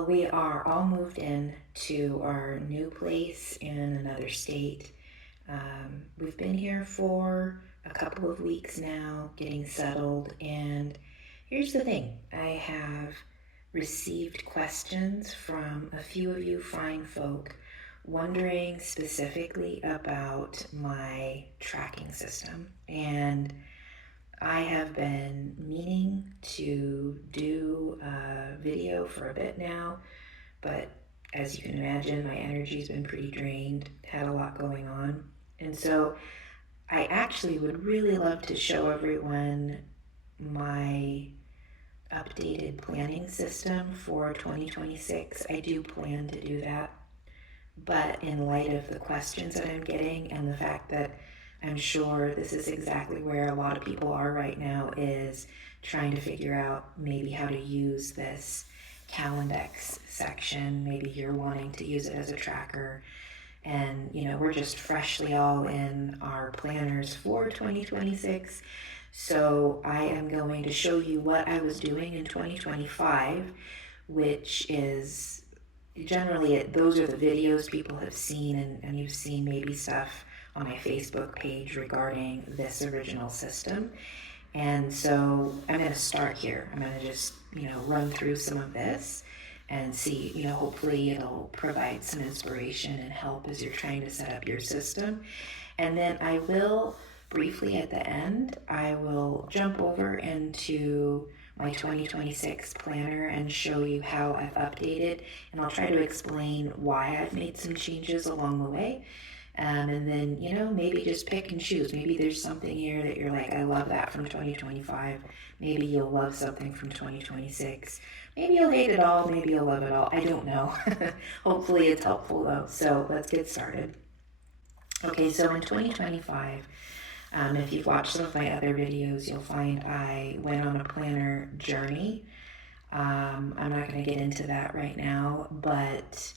Well, we are all moved in to our new place in another state. We've been here for a couple of weeks now, getting settled, and here's the thing. I have received questions from a few of you fine folk wondering specifically about my tracking system. And I have been meaning to do a video for a bit now, but as you can imagine, my energy's been pretty drained, had a lot going on. And so I actually would really love to show everyone my updated planning system for 2026. I do plan to do that. But in light of the questions that I'm getting and the fact that I'm sure this is exactly where a lot of people are right now, is trying to figure out maybe how to use this Calendex section. Maybe you're wanting to use it as a tracker. And, we're just freshly all in our planners for 2026. So I am going to show you what I was doing in 2025, which is generally those are the videos people have seen, and you've seen maybe stuff on my Facebook page regarding this original system. And so I'm going to start here. I'm going to just, run through some of this and see, hopefully it'll provide some inspiration and help as you're trying to set up your system. And then I will briefly at the end, I will jump over into my 2026 planner and show you how I've updated, and I'll try to explain why I've made some changes along the way. And then, maybe just pick and choose. Maybe there's something here that you're like, I love that from 2025. Maybe you'll love something from 2026. Maybe you'll hate it all. Maybe you'll love it all. I don't know. Hopefully it's helpful though. So let's get started. Okay, so in 2025, if you've watched some of my other videos, you'll find I went on a planner journey. I'm not going to get into that right now, but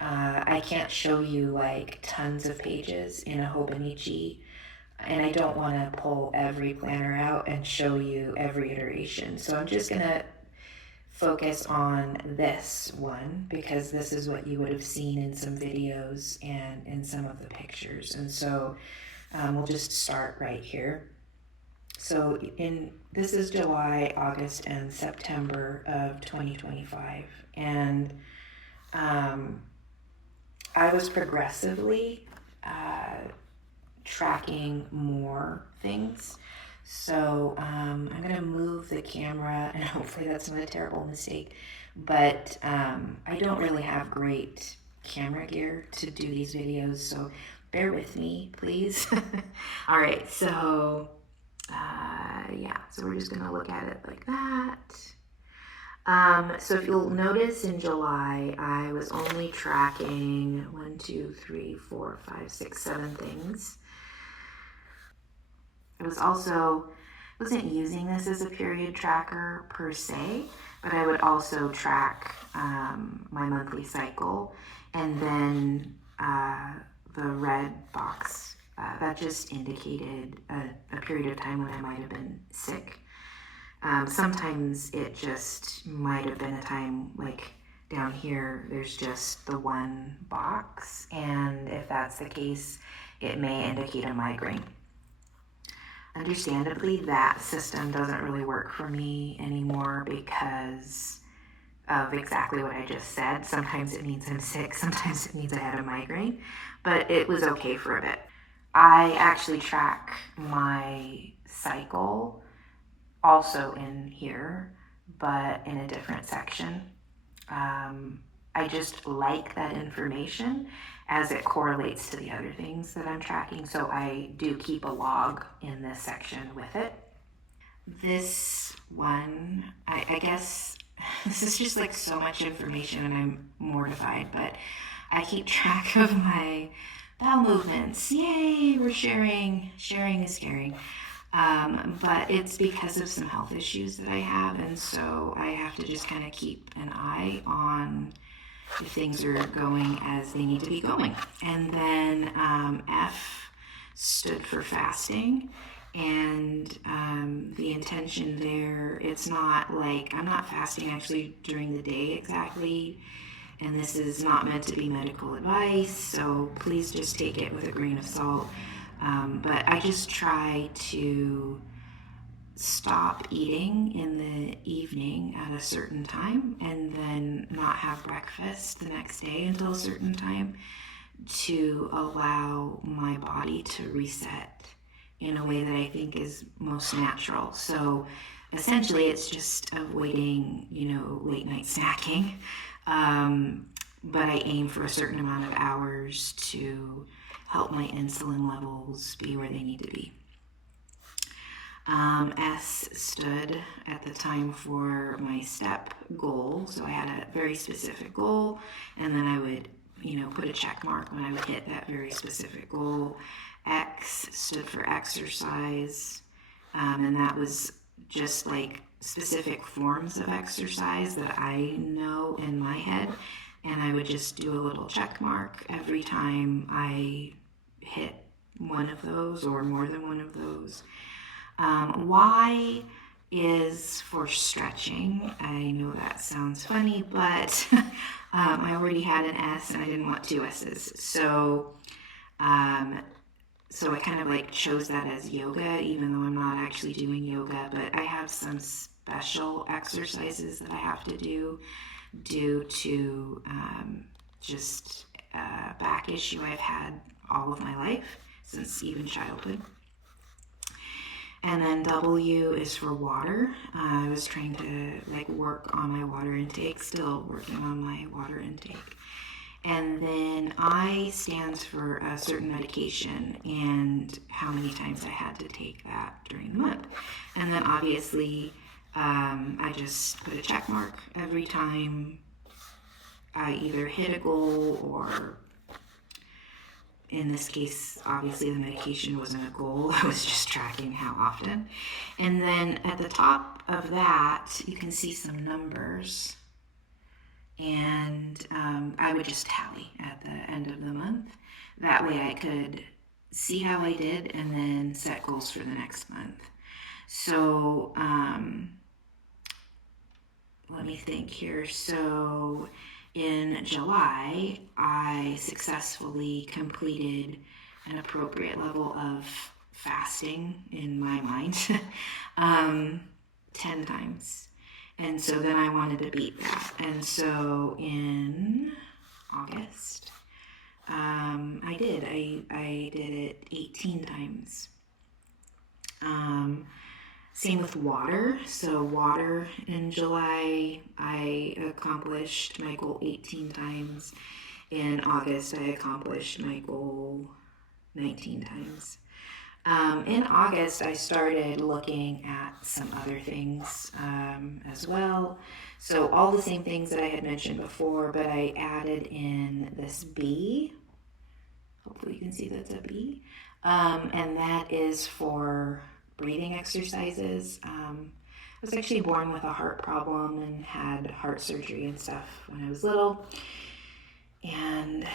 I can't show you like tons of pages in a Hobonichi, and I don't want to pull every planner out and show you every iteration. So I'm just going to focus on this one because this is what you would have seen in some videos and in some of the pictures. And so we'll just start right here. So this is July, August, and September of 2025. And I was progressively tracking more things. So I'm going to move the camera, and hopefully that's not a terrible mistake. But I don't really have great camera gear to do these videos, so bear with me, please. All right, so so we're just going to look at it like that. So if you'll notice in July, I was only tracking 1, 2, 3, 4, 5, 6, 7 things. I wasn't using this as a period tracker per se, but I would also track my monthly cycle, and then the red box, that just indicated a period of time when I might have been sick. Sometimes it just might have been a time like down here, there's just the one box, and if that's the case, it may indicate a migraine. Understandably, that system doesn't really work for me anymore because of exactly what I just said. Sometimes it means I'm sick, sometimes it means I had a migraine, but it was okay for a bit. I actually track my cycle also in here, but in a different section. I just like that information as it correlates to the other things that I'm tracking, so I do keep a log in this section with it. This one, I guess, this is just like so much information and I'm mortified, but I keep track of my bowel movements. Yay, we're sharing. Sharing is caring. But it's because of some health issues that I have, and so I have to just kind of keep an eye on if things are going as they need to be going. And then F stood for fasting, And the intention there, it's not like, I'm not fasting actually during the day exactly, and this is not meant to be medical advice, so please just take it with a grain of salt. But I just try to stop eating in the evening at a certain time and then not have breakfast the next day until a certain time to allow my body to reset in a way that I think is most natural. So essentially it's just avoiding, late night snacking. But I aim for a certain amount of hours to help my insulin levels be where they need to be. S stood at the time for my step goal. So I had a very specific goal, and then I would, put a check mark when I would hit that very specific goal. X stood for exercise, and that was just like specific forms of exercise that I know in my head, and I would just do a little check mark every time I hit one of those or more than one of those. Y is for stretching. I know that sounds funny, but I already had an S and I didn't want two S's. So I kind of like chose that as yoga, even though I'm not actually doing yoga, but I have some special exercises that I have to do due to just a back issue I've had all of my life, since even childhood. And then W is for water. I was trying to work on my water intake, still working on my water intake. And then I stands for a certain medication and how many times I had to take that during the month. And then obviously I just put a check mark every time I either hit a goal, or in this case, obviously the medication wasn't a goal. I was just tracking how often. And then at the top of that, you can see some numbers. And I would just tally at the end of the month. That way I could see how I did and then set goals for the next month. So let me think here. So in July, I successfully completed an appropriate level of fasting in my mind 10 times. And so then I wanted to beat that. And so in August, I did. I did it 18 times. Same with water. So water in July, I accomplished my goal 18 times. In August, I accomplished my goal 19 times. In August, I started looking at some other things as well. So all the same things that I had mentioned before, but I added in this B. Hopefully you can see that's a B. And that is for breathing exercises. I was actually born with a heart problem and had heart surgery and stuff when I was little. And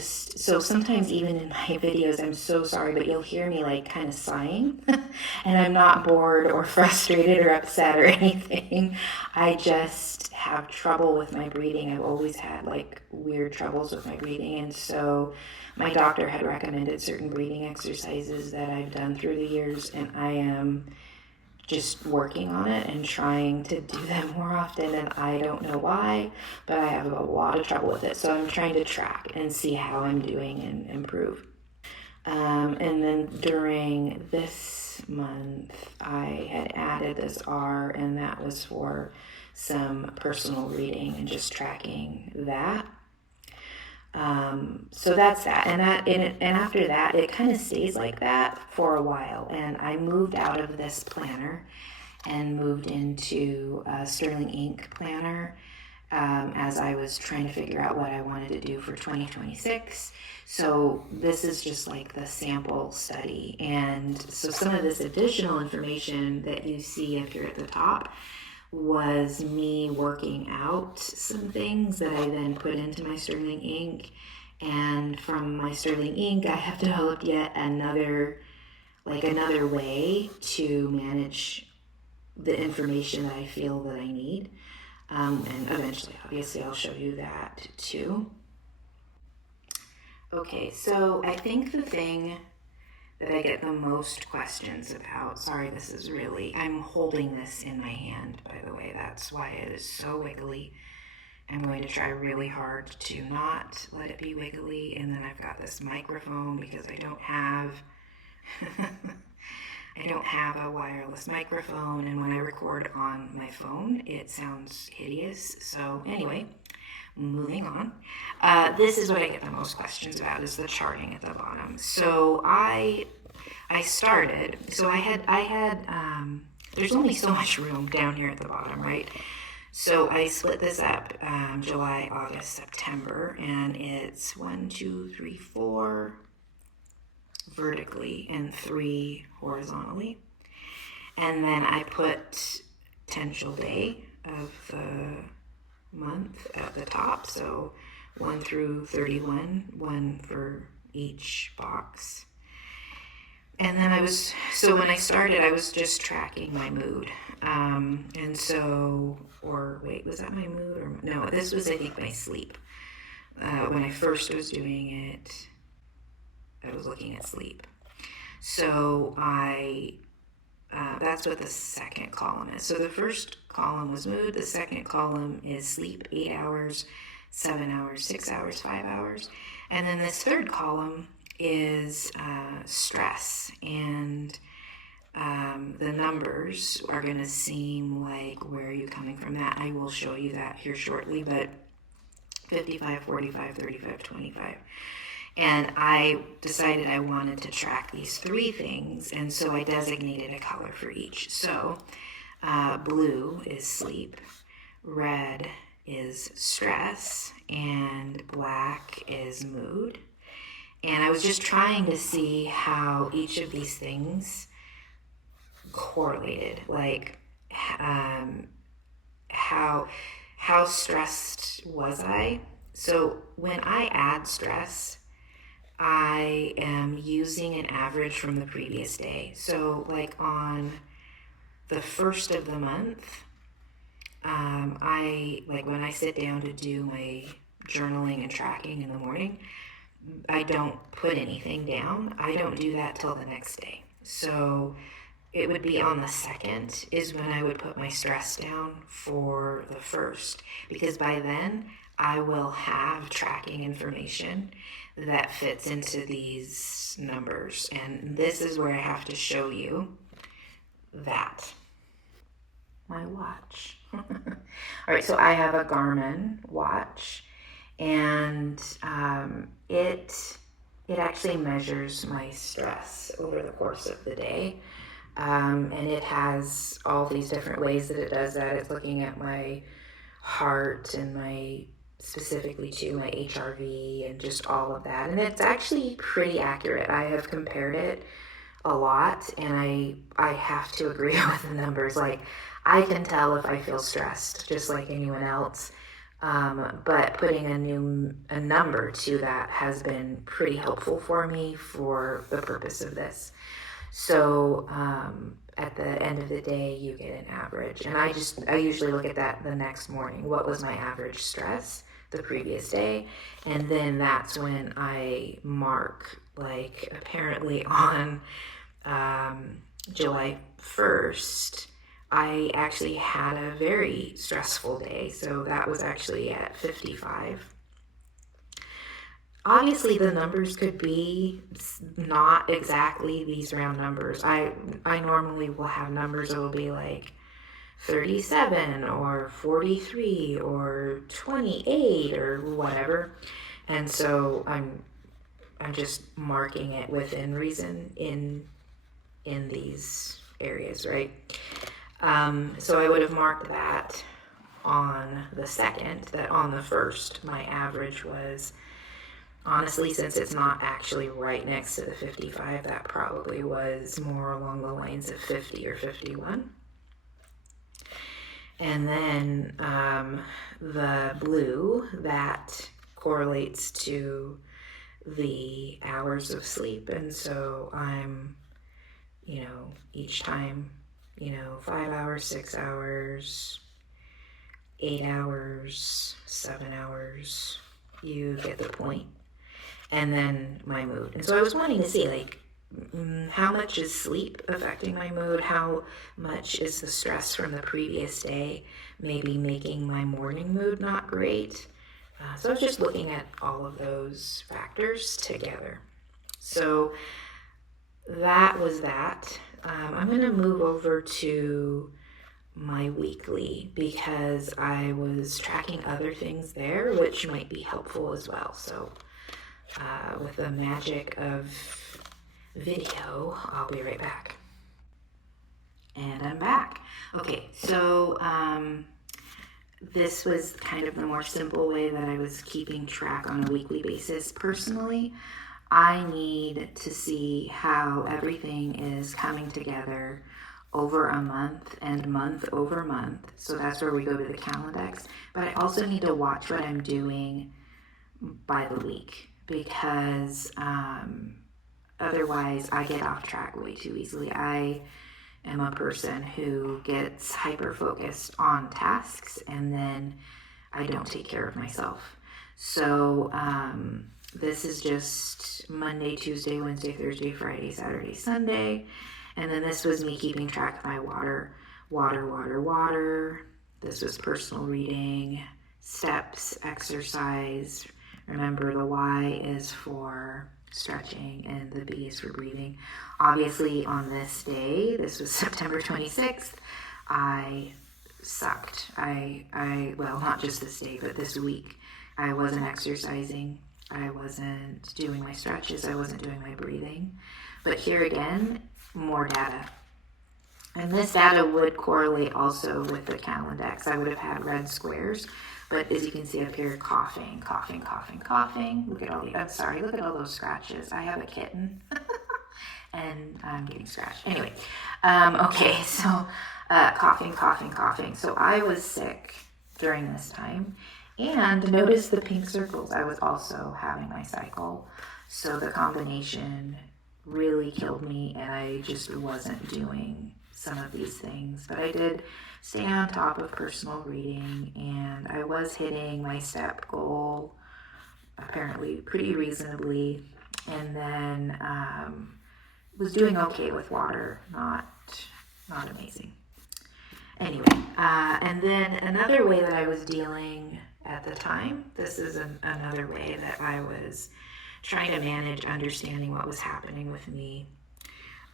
so sometimes even in my videos, I'm so sorry, but you'll hear me like kind of sighing and I'm not bored or frustrated or upset or anything. I just have trouble with my breathing. I've always had like weird troubles with my breathing. And so my doctor had recommended certain breathing exercises that I've done through the years, and I am just working on it and trying to do them more often, and I don't know why, but I have a lot of trouble with it. So I'm trying to track and see how I'm doing and improve. And then during this month, I had added this R, and that was for some personal reading and just tracking that. So that's that. And after that, it kind of stays like that for a while. And I moved out of this planner and moved into a Sterling Ink planner as I was trying to figure out what I wanted to do for 2026. So this is just like the sample study. And so some of this additional information that you see up here at the top was me working out some things that I then put into my Sterling Ink. And from my Sterling Ink, I have developed yet another like another way to manage the information that I feel that I need. And eventually, obviously, I'll show you that too. Okay, so I think the thing that I get the most questions about, sorry, this is really, I'm holding this in my hand, by the way, that's why it is so wiggly. I'm going to try really hard to not let it be wiggly, and then I've got this microphone because I don't have a wireless microphone, and when I record on my phone, it sounds hideous. So anyway, moving on. This is what I get the most questions about, is the charting at the bottom. So I started, so I had there's only so much room down here at the bottom, right? So I split this up, July, August, September, and it's 1, 2, 3, 4 vertically and 3 horizontally. And then I put potential day of the month at the top, so 1 through 31, 1 for each box. And then when I started, I was just tracking my mood. And so, or wait, was that my mood? Or no, this was, I think, my sleep. When I first was doing it, I was looking at sleep. So that's what the second column is. So the first column was mood. The second column is sleep, 8 hours, 7 hours, 6 hours, 5 hours. And then this third column is stress, and the numbers are going to seem like, where are you coming from that? I will show you that here shortly, but 55, 45, 35, 25. And I decided I wanted to track these 3 things, and so I designated a color for each. So blue is sleep, red is stress, and black is mood. And I was just trying to see how each of these things correlated, like how stressed was I? So when I add stress, I am using an average from the previous day. So like on the first of the month, when I sit down to do my journaling and tracking in the morning, I don't put anything down. I don't do that till the next day. So it would be on the 2nd is when I would put my stress down for the 1st, because by then I will have tracking information that fits into these numbers. And this is where I have to show you that. My watch. All right, so I have a Garmin watch, and it actually measures my stress over the course of the day. And it has all these different ways that it does that. It's looking at my heart and specifically to my HRV and just all of that. And it's actually pretty accurate. I have compared it a lot, and I have to agree with the numbers. Like, I can tell if I feel stressed, just like anyone else. But putting a number to that has been pretty helpful for me for the purpose of this. So at the end of the day, you get an average. And I usually look at that the next morning. What was my average stress the previous day? And then that's when I mark, like, apparently on July 1st, I actually had a very stressful day. So that was actually at 55. Obviously, the numbers could be not exactly these round numbers. I normally will have numbers that will be like 37 or 43 or 28 or whatever. And so I'm just marking it within reason in these areas, right? So I would have marked that on the 2nd, that on the 1st, my average was, honestly, since it's not actually right next to the 55, that probably was more along the lines of 50 or 51. And then the blue, that correlates to the hours of sleep. And so I'm each time, 5 hours, 6 hours, 8 hours, 7 hours. You get the point. And then my mood. And so I was wanting to see, like, how much is sleep affecting my mood? How much is the stress from the previous day maybe making my morning mood not great? So I was just looking at all of those factors together. So that was that. I'm going to move over to my weekly because I was tracking other things there, which might be helpful as well. So with the magic of video, I'll be right back. And I'm back. Okay, so this was kind of the more simple way that I was keeping track on a weekly basis. Personally, I need to see how everything is coming together over a month and month over month. So that's where we go to the Calendex. But I also need to watch what I'm doing by the week because otherwise I get off track way too easily. I am a person who gets hyper-focused on tasks and then I don't take care of myself. So this is just Monday, Tuesday, Wednesday, Thursday, Friday, Saturday, Sunday. And then this was me keeping track of my water. This was personal reading, steps, exercise. Remember, the Y is for stretching and the B is for breathing. Obviously, on this day, this was September 26th, I sucked. Well, not just this day, but this week. I wasn't exercising. I wasn't doing my stretches. I wasn't doing my breathing. But here again, more data. And this data would correlate also with the Calendex. I would have had red squares, but as you can see up here, coughing. Look at all those scratches. I have a kitten, and I'm getting scratched. Anyway, okay, so coughing. So I was sick during this time, and notice the pink circles. I was also having my cycle, so the combination really killed me, and I just wasn't doing some of these things. But I did stay on top of personal reading, and I was hitting my step goal apparently pretty reasonably, and then was doing okay with water, not amazing. Anyway, and then another way that I was dealing at the time, this is another way that I was trying to manage understanding what was happening with me.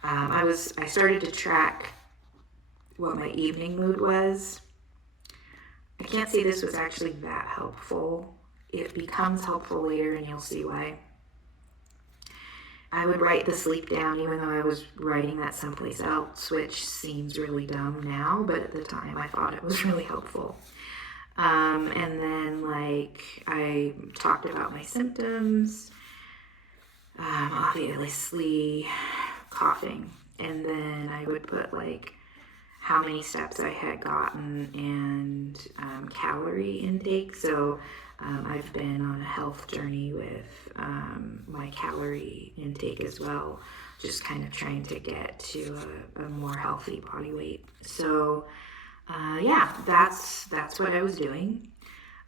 I started to track what my evening mood was. I can't say this was actually that helpful. It becomes helpful later, and you'll see why. I would write the sleep down, even though I was writing that someplace else, which seems really dumb now, but at the time I thought it was really helpful. And then, I talked about my symptoms, obviously coughing, and then I would put how many steps I had gotten and calorie intake. So I've been on a health journey with my calorie intake as well, just kind of trying to get to a more healthy body weight. So that's what I was doing.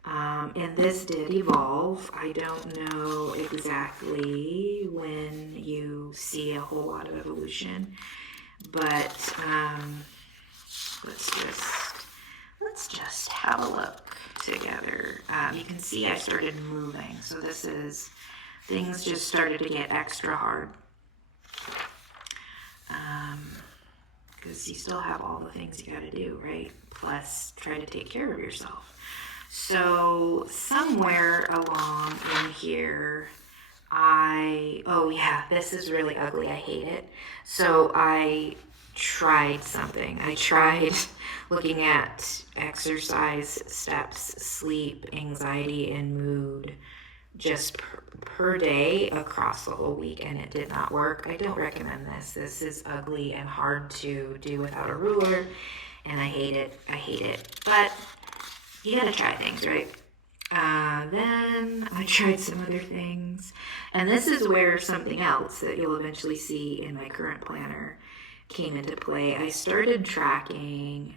And this did evolve. I don't know exactly when you see a whole lot of evolution, but let's just have a look together. You can see I started moving, so things just started to get extra hard. Because you still have all the things you got to do, right? Plus, try to take care of yourself. So somewhere along in here, this is really ugly. I hate it. So I tried something. I tried looking at exercise, steps, sleep, anxiety, and mood just per day across the whole week, and it did not work. I don't recommend this. This is ugly and hard to do without a ruler, and I hate it. But you gotta try things, right? Then I tried some other things, and this is where something else that you'll eventually see in my current planner came into play. I started tracking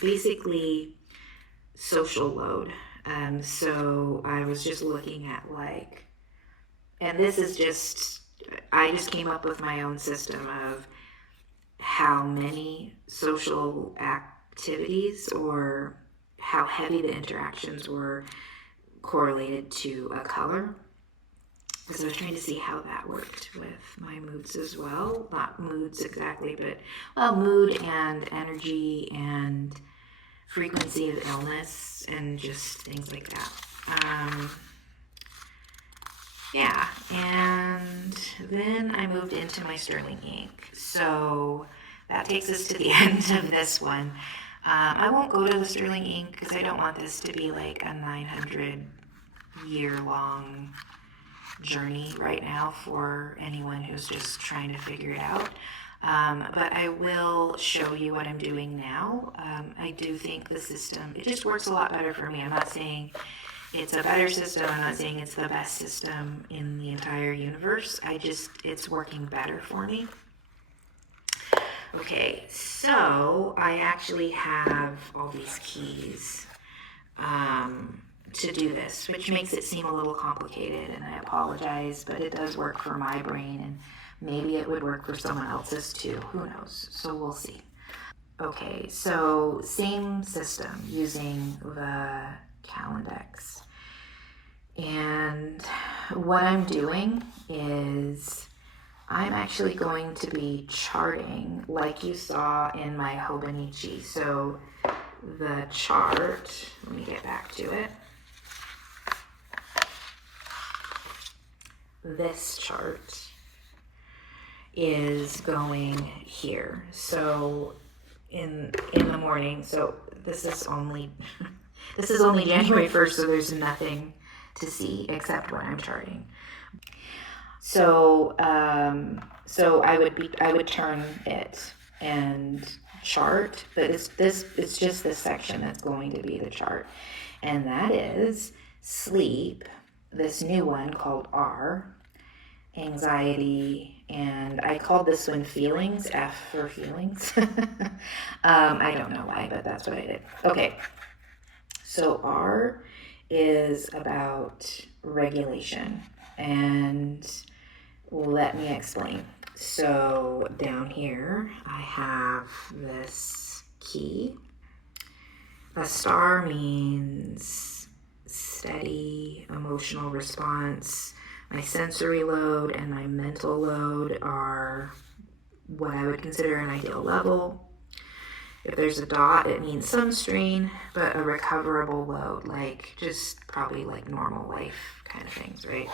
basically social load. So I was just looking at like, and this is just, I just came up with my own system of how many social activities or how heavy the interactions were correlated to a color. Because I was trying to see how that worked with my moods as well. Not moods exactly, but, well, mood and energy and frequency of illness and just things like that. Yeah, and then I moved into my Sterling ink. So that takes us to the end of this one. I won't go to the Sterling ink because I don't want this to be like a 900-year-long journey right now for anyone who's just trying to figure it out. But I will show you what I'm doing now. I do think the system, it just works a lot better for me. I'm not saying it's a better system. I'm not saying it's the best system in the entire universe. It's working better for me. Okay, so I actually have all these keys to do this, which makes it seem a little complicated, and I apologize, but it does work for my brain, and maybe it would work for someone else's too. Who knows? So we'll see. Okay, so same system using the Calendex. And what I'm doing is I'm actually going to be charting like you saw in my Hobonichi. So the chart, let me get back to it. This chart is going here. So in the morning, so this is only January 1st, so there's nothing to see except what I'm charting. So I would turn it and chart, but it's just this section that's going to be the chart, and that is sleep, this new one called R, anxiety, and I called this one feelings, F for feelings. I don't know why, but that's what I did. Okay, so R is about regulation, and let me explain. So down here I have this key. A star means steady emotional response. My sensory load and my mental load are what I would consider an ideal level. If there's a dot, it means some strain, but a recoverable load, like just probably like normal life kind of things, right?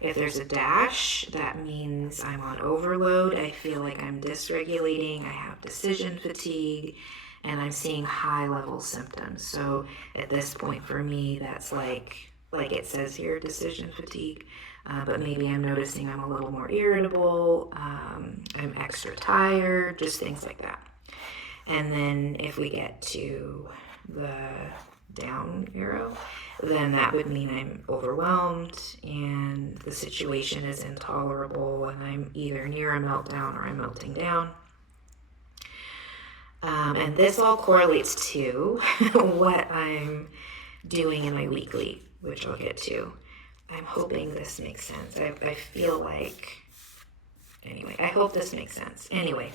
If there's a dash, that means I'm on overload. I feel like I'm dysregulating. I have decision fatigue, and I'm seeing high level symptoms. So at this point for me, that's like it says here, decision fatigue. But maybe I'm noticing I'm a little more irritable. I'm extra tired, just things like that. And then if we get to the down arrow, then that would mean I'm overwhelmed and the situation is intolerable and I'm either near a meltdown or I'm melting down. And this all correlates to what I'm doing in my weekly, which I'll get to. I'm hoping this makes sense. I feel like, anyway, I hope this makes sense. Anyway,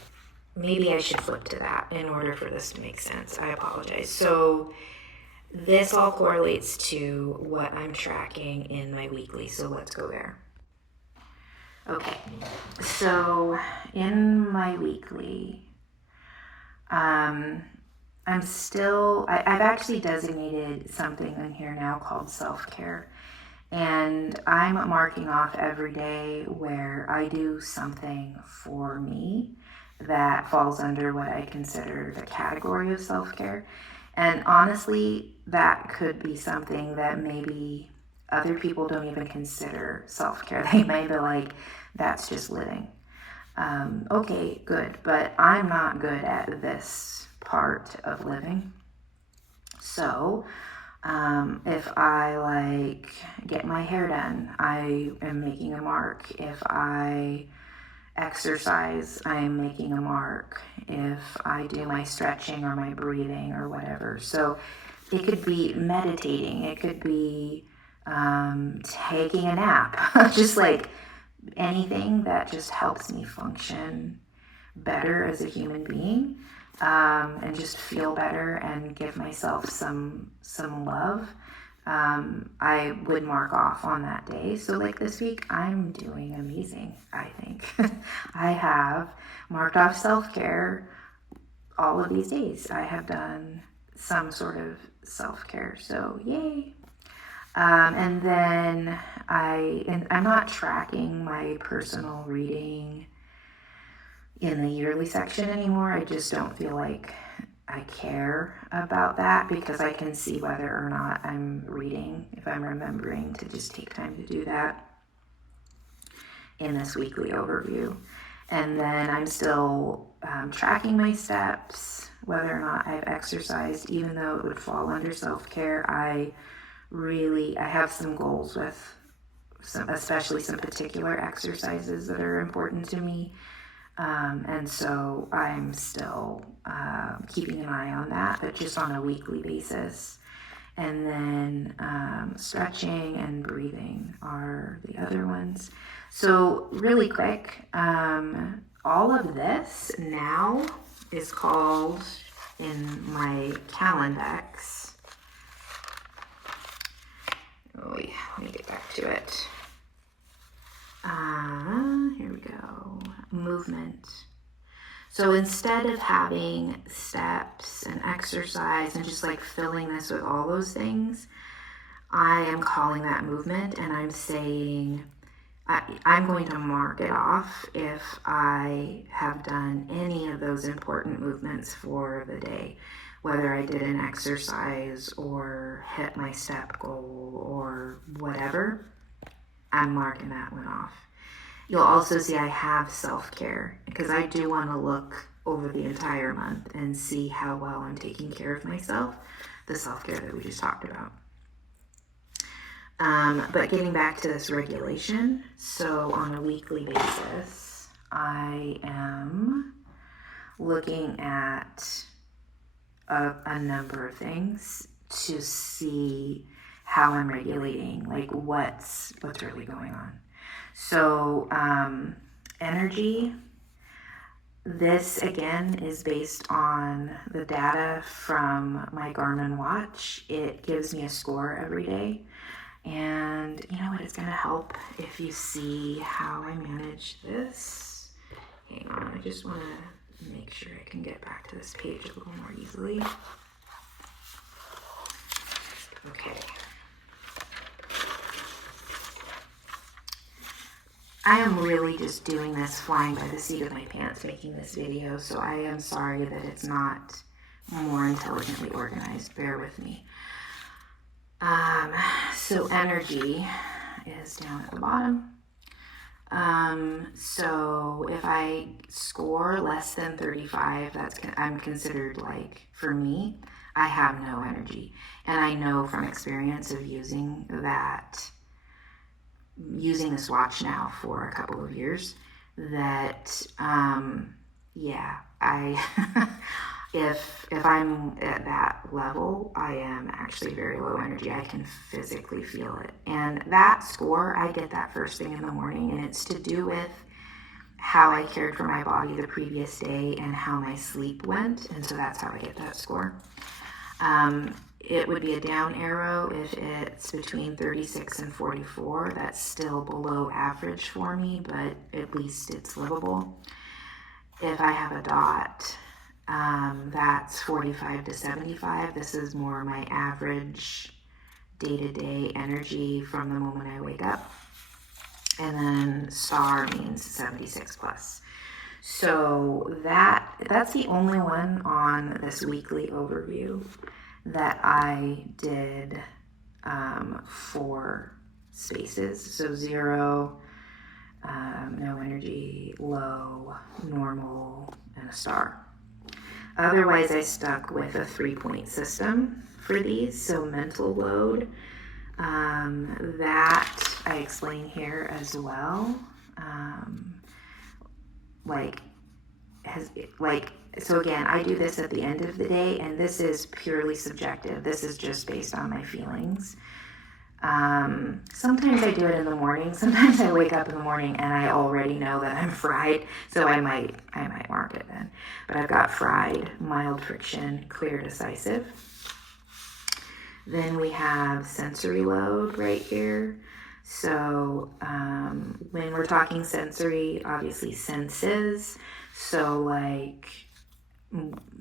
maybe I should flip to that in order for this to make sense. I apologize. So this all correlates to what I'm tracking in my weekly. So let's go there. Okay. So in my weekly, I've actually designated something in here now called self-care. And I'm marking off every day where I do something for me that falls under what I consider the category of self-care. And honestly, that could be something that maybe other people don't even consider self-care. They may be like, that's just living. Okay, good. But I'm not good at this part of living. So if I get my hair done, I am making a mark. If I exercise, I'm making a mark. If I do my stretching or my breathing or whatever. So it could be meditating. It could be taking a nap. Just like anything that just helps me function better as a human being, and just feel better and give myself some love. I would mark off on that day. So like this week, I'm doing amazing, I think. I have marked off self-care all of these days. I have done some sort of self-care, so yay. And then I'm not tracking my personal reading in the yearly section anymore. I just don't feel like I care about that, because I can see whether or not I'm reading, if I'm remembering to just take time to do that in this weekly overview. And then I'm still tracking my steps, whether or not I've exercised, even though it would fall under self-care. I have some goals with especially some particular exercises that are important to me. And so I'm still keeping an eye on that, but just on a weekly basis. And then stretching and breathing are the other ones. So really quick, all of this now is called in my Calendex. Oh yeah, let me get back to it. Here we go. Movement. So instead of having steps and exercise and just like filling this with all those things, I am calling that movement, and I'm saying I'm going to mark it off if I have done any of those important movements for the day, whether I did an exercise or hit my step goal or whatever. I'm marking that one off. You'll also see I have self-care, because I do want to look over the entire month and see how well I'm taking care of myself, the self-care that we just talked about. But getting back to this regulation, so on a weekly basis, I am looking at a number of things to see how I'm regulating, like what's really going on. So energy, this again is based on the data from my Garmin watch. It gives me a score every day. And you know what, it's gonna help if you see how I manage this. Hang on, I just wanna make sure I can get back to this page a little more easily. Okay. I am really just doing this flying by the seat of my pants, making this video, so I am sorry that it's not more intelligently organized. Bear with me. So energy is down at the bottom. So if I score less than 35, I'm considered, like, for me, I have no energy. And I know from experience of using this watch now for a couple of years that, if I'm at that level, I am actually very low energy. I can physically feel it. And that score, I get that first thing in the morning, and it's to do with how I cared for my body the previous day and how my sleep went. And so that's how I get that score. It would be a down arrow if it's between 36 and 44. That's still below average for me, but at least it's livable. If I have a dot, that's 45 to 75. This is more my average day-to-day energy from the moment I wake up. And then star means 76 plus. So that's the only one on this weekly overview that I did 4 spaces. So 0, no energy, low, normal, and a star. Otherwise, I stuck with a 3-point system for these. So mental load, that I explain here as well. so again, I do this at the end of the day, and this is purely subjective. This is just based on my feelings. Sometimes I do it in the morning. Sometimes I wake up in the morning and I already know that I'm fried, so I might mark it then. But I've got fried, mild friction, clear, decisive. Then we have sensory load right here. So when we're talking sensory, obviously senses. So like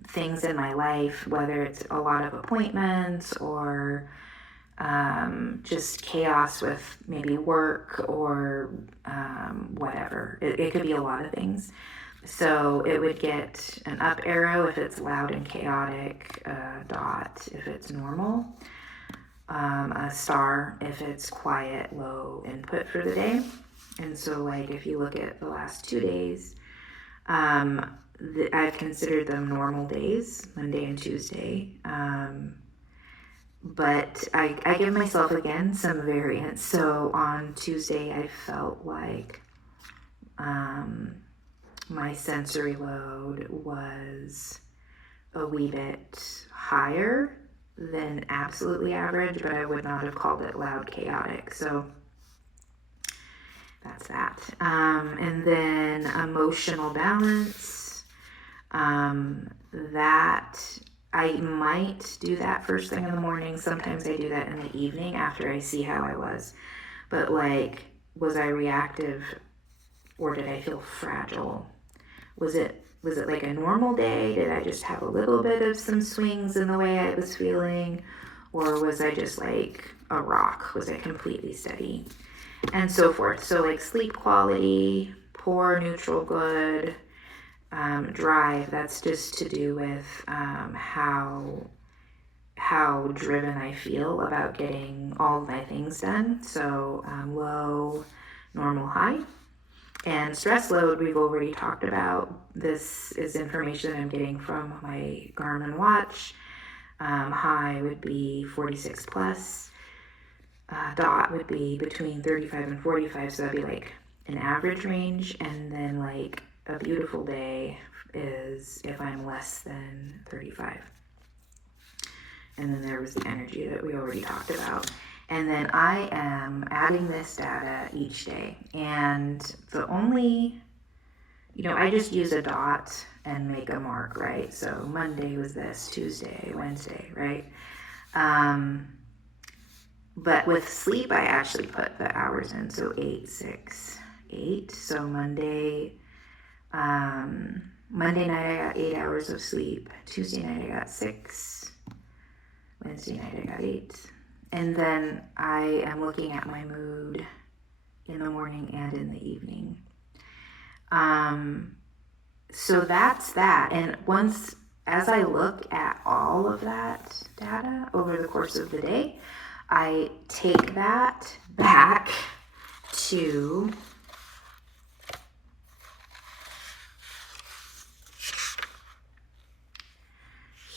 things in my life, whether it's a lot of appointments or just chaos with maybe work or whatever. It could be a lot of things. So it would get an up arrow if it's loud and chaotic, a dot if it's normal, a star if it's quiet, low input for the day. And so like if you look at the last 2 days, I've considered them normal days, Monday and Tuesday. But I give myself, again, some variance. So on Tuesday, I felt like my sensory load was a wee bit higher than absolutely average, but I would not have called it loud chaotic. So that's that. And then emotional balance, that I might do that first thing in the morning. Sometimes I do that in the evening after I see how I was. But like, was I reactive or did I feel fragile? Was it like a normal day? Did I just have a little bit of some swings in the way I was feeling? Or was I just like a rock? Was I completely steady? And so forth. So like sleep quality, poor, neutral, good, drive, that's just to do with how driven I feel about getting all of my things done. So low, normal, high. And stress load, we've already talked about. This is information I'm getting from my Garmin watch. High would be 46 plus. Dot would be between 35 and 45, so that'd be like an average range. And then like a beautiful day is if I'm less than 35. And then there was the energy that we already talked about. And then I am adding this data each day. And the only, I just use a dot and make a mark, right? So Monday was this, Tuesday, Wednesday, right? But with sleep, I actually put the hours in. So 8, 6, 8. So Monday night I got 8 hours of sleep. Tuesday night I got 6. Wednesday night I got 8. And then I am looking at my mood in the morning and in the evening. So that's that. And as I look at all of that data over the course of the day, I take that back to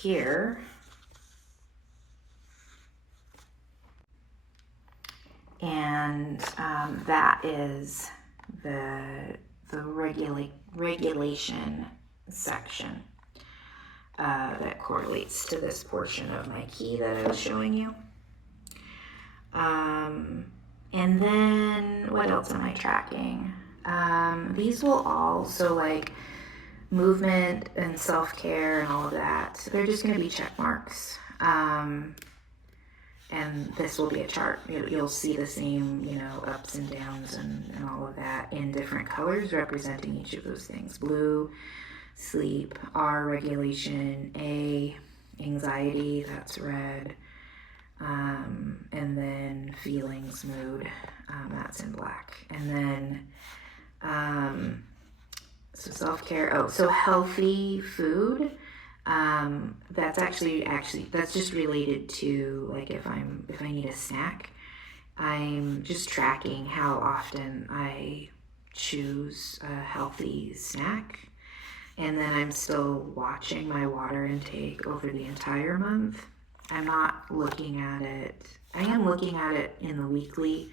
here. And that is the regulation section that correlates to this portion of my key that I was showing you. And then what else am I tracking? These will all, so like movement and self-care and all of that, they're just going to be check marks. And this will be a chart. You'll see the same, ups and downs and all of that in different colors representing each of those things. Blue, sleep, R, regulation, A, anxiety, that's red. And then feelings, mood, that's in black. And then, so self-care, so healthy food. That's actually that's just related to like if I need a snack, I'm just tracking how often I choose a healthy snack, and then I'm still watching my water intake over the entire month. I'm not looking at it. I am looking at it in the weekly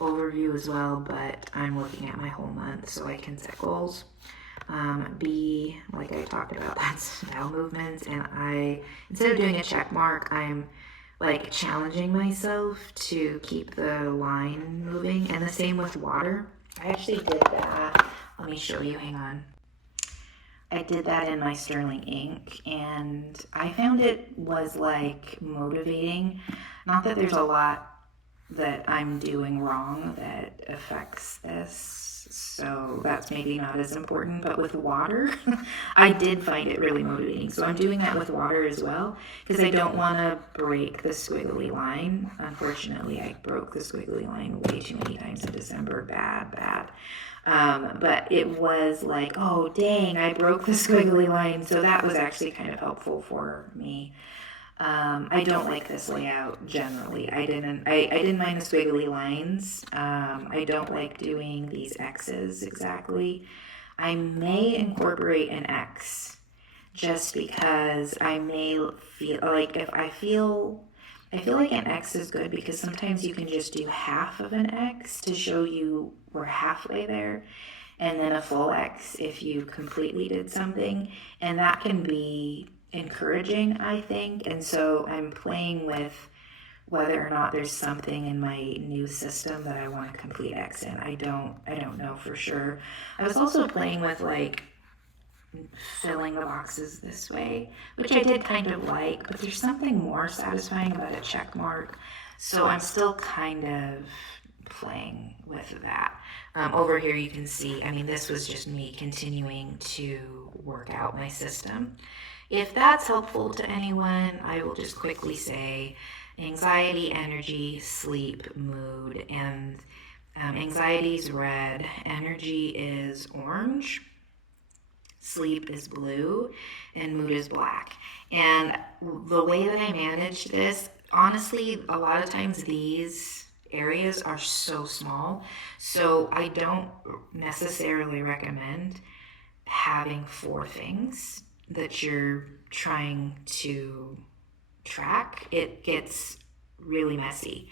overview as well, but I'm looking at my whole month so I can set goals. B, like I talked about, that's bowel movements. And instead of doing a check mark, I'm like challenging myself to keep the line moving. And the same with water. I actually did that. Let me show you, hang on. I did that in my Sterling ink, and I found it was like motivating. Not that there's a lot that I'm doing wrong that affects this, so that's maybe not as important, but with water, I did find it really motivating. So I'm doing that with water as well, because I don't want to break the squiggly line. Unfortunately, I broke the squiggly line way too many times in December. Bad. But it was like, oh dang, I broke the squiggly line. So that was actually kind of helpful for me. I don't like this layout generally. I didn't mind the squiggly lines. I don't like doing these X's exactly. I may incorporate an X just because I may feel like I feel like an X is good because sometimes you can just do half of an X to show you we're halfway there, and then a full X if you completely did something, and that can be encouraging, I think. And so I'm playing with whether or not there's something in my new system that I want to complete X in. I don't know for sure. I was also playing with like filling the boxes this way, which I did kind of like, but there's something more satisfying about a check mark. So I'm still kind of playing with that. Over here you can see, I mean, this was just me continuing to work out my system. If that's helpful to anyone, I will just quickly say anxiety, energy, sleep, mood, and anxiety's red, energy is orange, sleep is blue, and mood is black. And the way that I manage this, honestly, a lot of times these areas are so small, so I don't necessarily recommend having 4 things that you're trying to track. It gets really messy.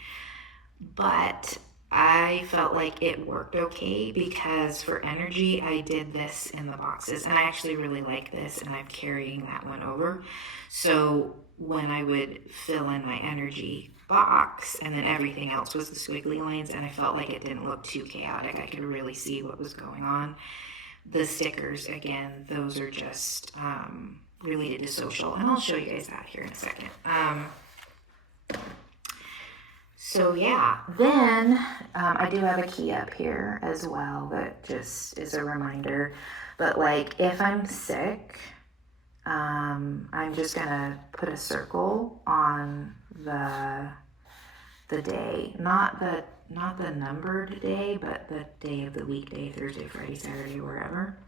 But I felt like it worked okay because for energy, I did this in the boxes, and I actually really like this, and I'm carrying that one over. So when I would fill in my energy box, and then everything else was the squiggly lines, and I felt like it didn't look too chaotic. I could really see what was going on. The stickers, again, those are just related to social, and I'll show you guys that here in a second. So yeah, then I do have a key up here as well that just is a reminder. But like if I'm sick, I'm just gonna put a circle on the day, not the numbered day, but the day of the weekday, Thursday, Friday, Saturday, wherever.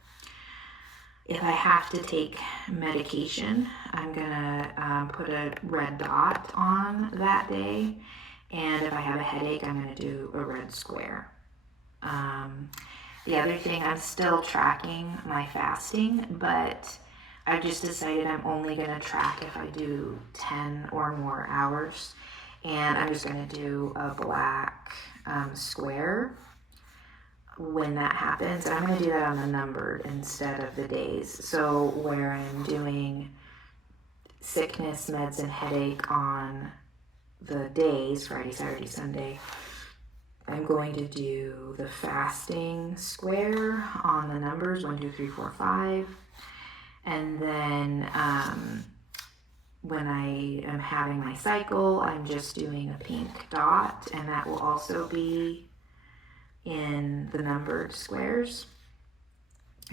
If I have to take medication, I'm gonna put a red dot on that day. And if I have a headache, I'm going to do a red square. The other thing, I'm still tracking my fasting, but I've just decided I'm only going to track if I do 10 or more hours. And I'm just going to do a black square when that happens. And I'm going to do that on the numbered instead of the days. So where I'm doing sickness, meds, and headache on the days, Friday, Saturday, Sunday, I'm going to do the fasting square on the numbers 1, 2, 3, 4, 5. And then when I am having my cycle, I'm just doing a pink dot, and that will also be in the numbered squares.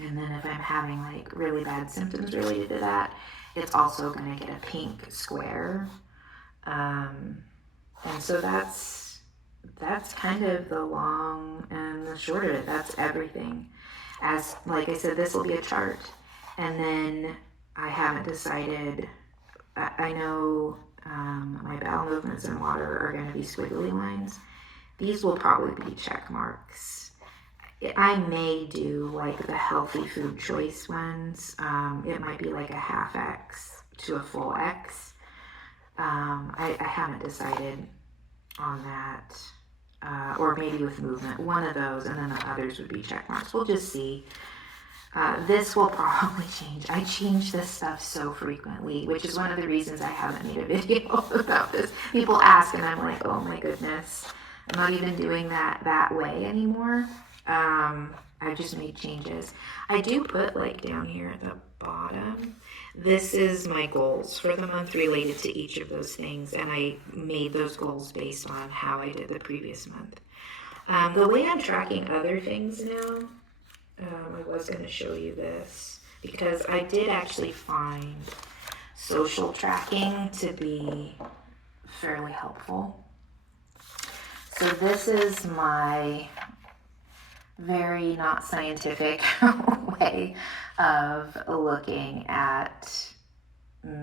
And then if I'm having like really bad symptoms related to that, it's also going to get a pink square. And so that's kind of the long and the short of it. That's everything. As like I said, this will be a chart, and then I haven't decided. I know my bowel movements and water are going to be squiggly lines. These will probably be check marks. I may do like the healthy food choice ones. It might be like a half X to a full X. I haven't decided on that, or maybe with movement, one of those, and then the others would be check marks. We'll just see. This will probably change. I change this stuff so frequently, which is one of the reasons I haven't made a video about this. People ask, and I'm like, oh my goodness, I'm not even doing that way anymore. I've just made changes. I do put like down here at the bottom, this is my goals for the month related to each of those things, and I made those goals based on how I did the previous month. The way I'm tracking other things now, I was going to show you this because I did actually find social tracking to be fairly helpful. So this is my very not scientific way of looking at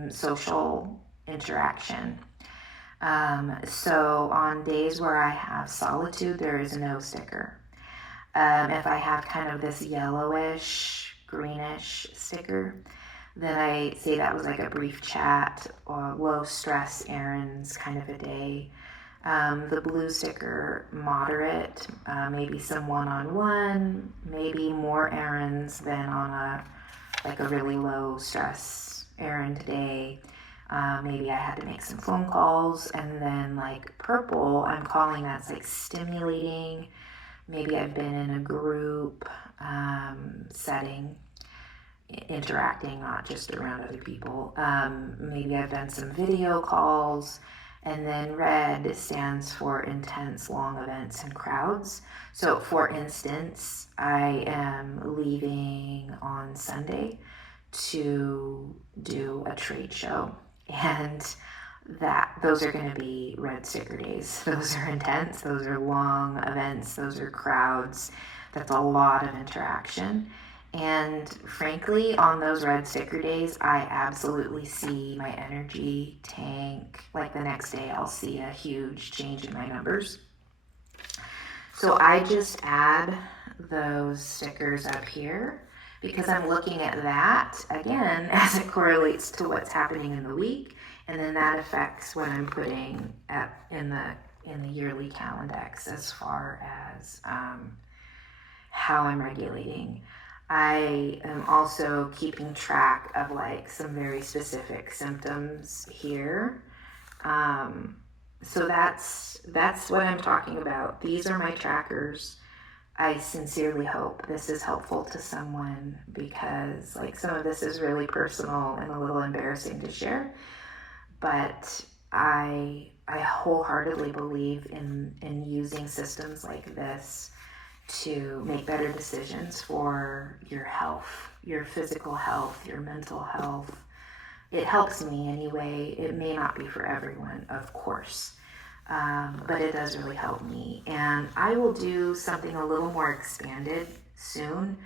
social interaction. So on days where I have solitude, there is no sticker. If I have kind of this yellowish, greenish sticker, then I say that was like a brief chat or low stress errands kind of a day. The blue sticker, moderate, maybe some one-on-one, maybe more errands than on a really low stress errand day. Maybe I had to make some phone calls. And then like purple, I'm calling that's like stimulating. Maybe I've been in a group setting, interacting, not just around other people. Maybe I've done some video calls. And then red stands for intense, long events and crowds. So for instance, I am leaving on Sunday to do a trade show. And those are going to be red sticker days. Those are intense. Those are long events. Those are crowds. That's a lot of interaction. And frankly, on those red sticker days, I absolutely see my energy tank. Like the next day, I'll see a huge change in my numbers. So I just add those stickers up here because I'm looking at that, again, as it correlates to what's happening in the week. And then that affects what I'm putting in the yearly Calendex as far as how I'm regulating. I am also keeping track of like some very specific symptoms here. So that's what I'm talking about. These are my trackers. I sincerely hope this is helpful to someone because like some of this is really personal and a little embarrassing to share. But I wholeheartedly believe in using systems like this to make better decisions for your health, your physical health, your mental health. It helps me anyway. It may not be for everyone, of course, but it does really help me. And I will do something a little more expanded soon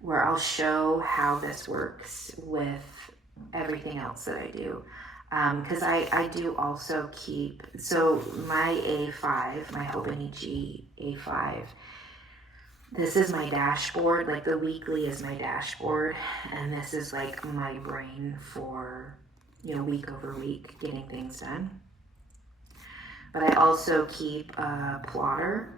where I'll show how this works with everything else that I do. Because I do also keep, so my A5, my Hobonichi A5, this is my dashboard, like the weekly is my dashboard, and this is like my brain for, week over week getting things done. But I also keep a plotter,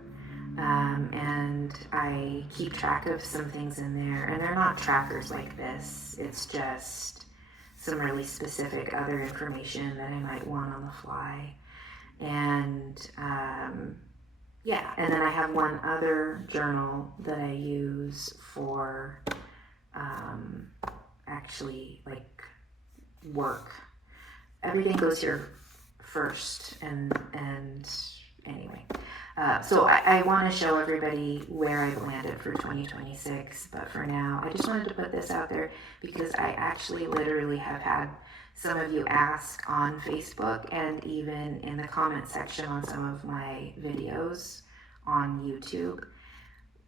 and I keep track of some things in there, and they're not trackers like this, it's just some really specific other information that I might want on the fly. And and then I have one other journal that I use for actually like work. Everything goes here first, and anyway. So I want to show everybody where I've landed for 2026, but for now, I just wanted to put this out there because I actually literally have had some of you ask on Facebook and even in the comment section on some of my videos on YouTube,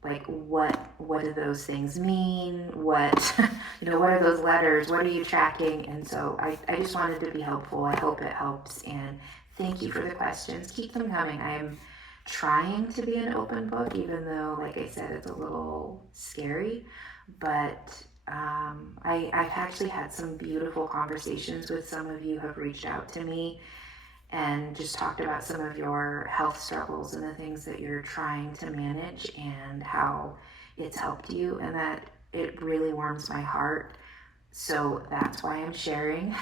like what do those things mean? What, what are those letters? What are you tracking? And so I just wanted to be helpful. I hope it helps, and thank you for the questions. Keep them coming. I am trying to be an open book, even though, like I said, it's a little scary, but I've actually had some beautiful conversations with some of you who have reached out to me and just talked about some of your health struggles and the things that you're trying to manage and how it's helped you, and that it really warms my heart. So that's why I'm sharing.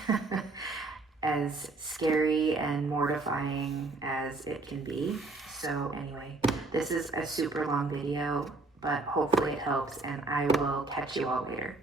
As scary and mortifying as it can be. So anyway, this is a super long video, but hopefully it helps, and I will catch you all later.